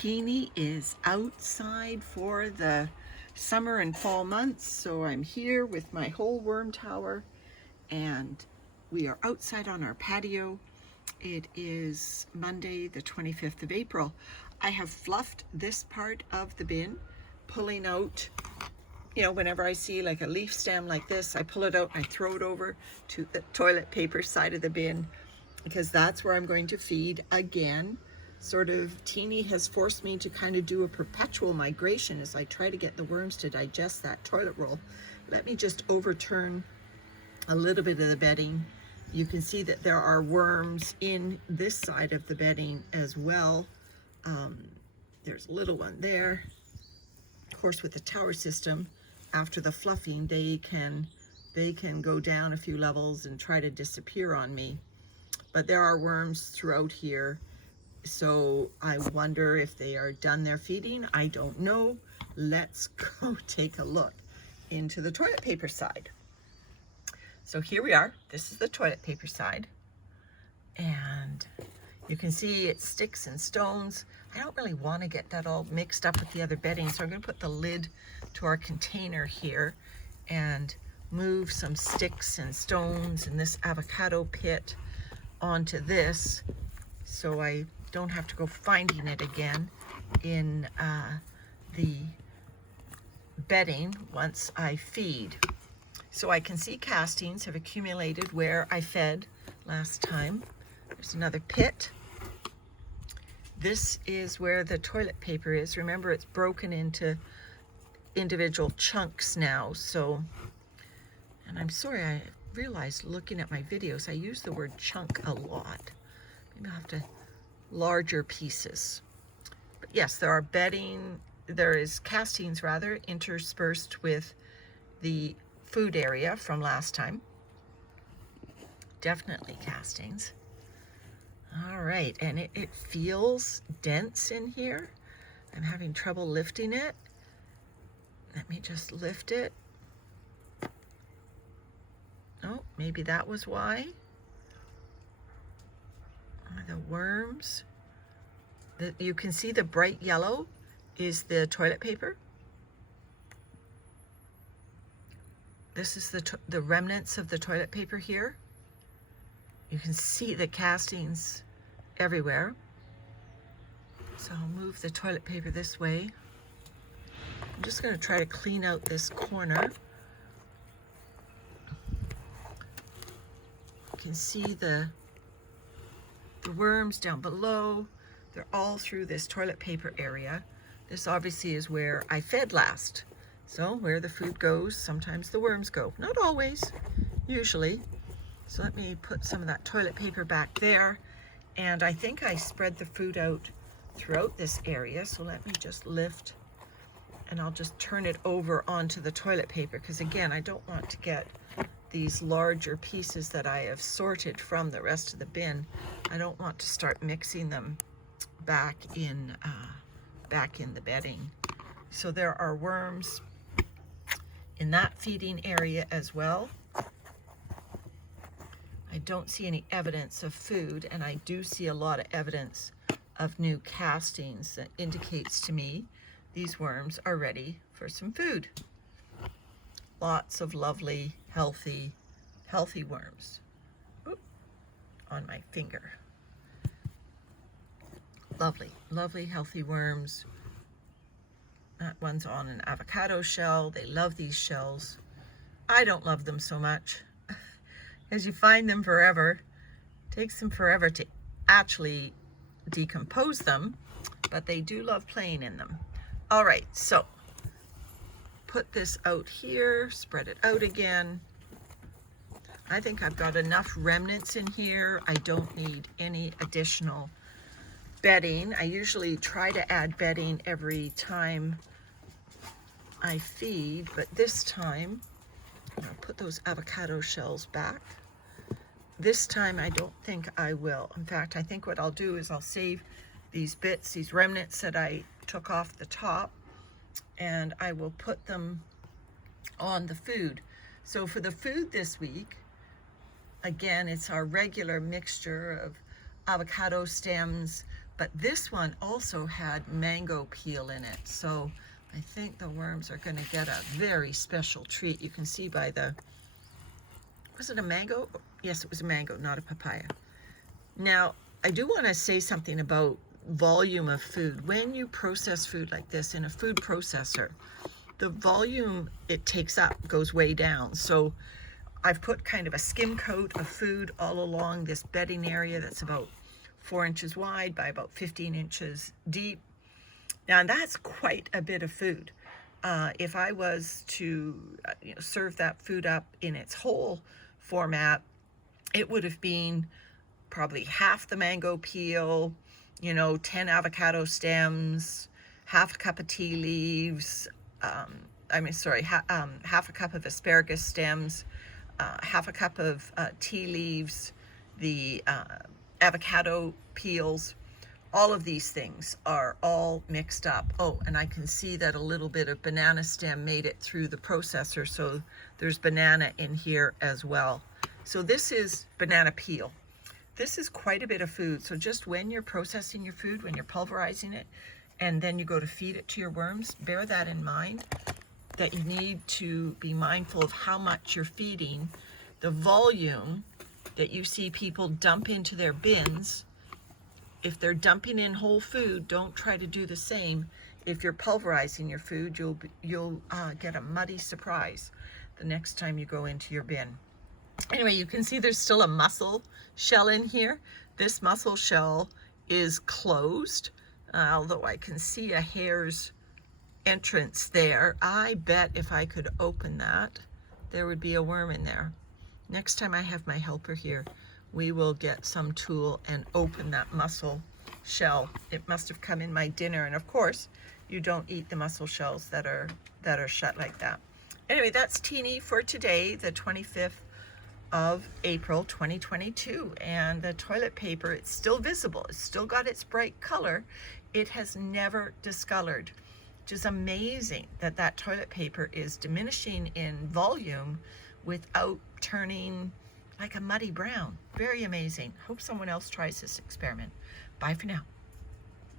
Teenie is outside for the summer and fall months, so I'm here with my whole worm tower and we are outside on our patio. It is Monday the 25th of April. I have fluffed this part of the bin, pulling out, whenever I see like a leaf stem like this, I pull it out and I throw it over to the toilet paper side of the bin because that's where I'm going to feed again. Teenie has forced me to kind of do a perpetual migration as I try to get the worms to digest that toilet roll. Let me just overturn a little bit of the bedding. You can see that there are worms in this side of the bedding as well. There's a little one there. Of course, with the tower system, after the fluffing, they can go down a few levels and try to disappear on me. But there are worms throughout here. So I wonder if they are done their feeding. I don't know. Let's go take a look into the toilet paper side. So here we are. This is the toilet paper side. And you can see it sticks and stones. I don't really want to get that all mixed up with the other bedding. So I'm going to put the lid to our container here and move some sticks and stones and this avocado pit onto this so I don't have to go finding it again in the bedding once I feed. So I can see castings have accumulated where I fed last time. There's another pit. This is where the toilet paper is. Remember, it's broken into individual chunks now. So, and I'm sorry, I realized looking at my videos, I use the word chunk a lot. Maybe I'll have to larger pieces. But yes, there is castings rather interspersed with the food area from last time. Definitely castings. All right, and it feels dense in here. I'm having trouble lifting it. Let me just lift it. Oh, maybe that was why. The worms. You can see the bright yellow is the toilet paper. This is the remnants of the toilet paper here. You can see the castings everywhere. So I'll move the toilet paper this way. I'm just going to try to clean out this corner. You can see the worms down below. They're all through this toilet paper area. This obviously is where I fed last. So where the food goes, sometimes the worms go. Not always, usually. So let me put some of that toilet paper back there. And I think I spread the food out throughout this area. So let me just lift and I'll just turn it over onto the toilet paper. Because again, I don't want to get these larger pieces that I have sorted from the rest of the bin. I don't want to start mixing them back in the bedding. So there are worms in that feeding area as well. I don't see any evidence of food, and I do see a lot of evidence of new castings that indicates to me these worms are ready for some food. Lots of lovely, healthy worms. Oop, on my finger. Lovely, healthy worms. That one's on an avocado shell. They love these shells. I don't love them so much as you find them forever. It takes them forever to actually decompose them, but they do love playing in them. All right, so put this out here, spread it out again. I think I've got enough remnants in here. I don't need any additional bedding. I usually try to add bedding every time I feed, but this time, I'll put those avocado shells back. This time I don't think I will. In fact, I think what I'll do is I'll save these bits, these remnants that I took off the top, and I will put them on the food. So for the food this week, again, it's our regular mixture of avocado stems, But this one also had mango peel in it. So I think the worms are going to get a very special treat. You can see by the, was it a mango? Yes, it was a mango, not a papaya. Now, I do want to say something about volume of food. When you process food like this in a food processor, the volume it takes up goes way down. So I've put kind of a skim coat of food all along this bedding area that's about 4 inches wide by about 15 inches deep. Now that's quite a bit of food. If I was to serve that food up in its whole format, it would have been probably half the mango peel, 10 avocado stems, half a cup of tea leaves, half a cup of asparagus stems, half a cup of tea leaves, the avocado peels. All of these things are all mixed up. Oh, and I can see that a little bit of banana stem made it through the processor, so there's banana in here as well. So this is banana peel. This is quite a bit of food. So just when you're processing your food, when you're pulverizing it, and then you go to feed it to your worms, bear that in mind, that you need to be mindful of how much you're feeding. The volume that you see people dump into their bins, if they're dumping in whole food, don't try to do the same. If you're pulverizing your food, you'll get a muddy surprise the next time you go into your bin. Anyway, you can see there's still a mussel shell in here. This mussel shell is closed, although I can see a hare's entrance there. I bet if I could open that, there would be a worm in there. Next time I have my helper here, we will get some tool and open that mussel shell. It must have come in my dinner, and of course, you don't eat the mussel shells that are shut like that. Anyway, that's Teenie for today, the 25th of April 2022, and the toilet paper, it's still visible. It's still got its bright color. It has never discolored, which is amazing that that toilet paper is diminishing in volume without turning like a muddy brown. Very amazing. Hope someone else tries this experiment. Bye for now.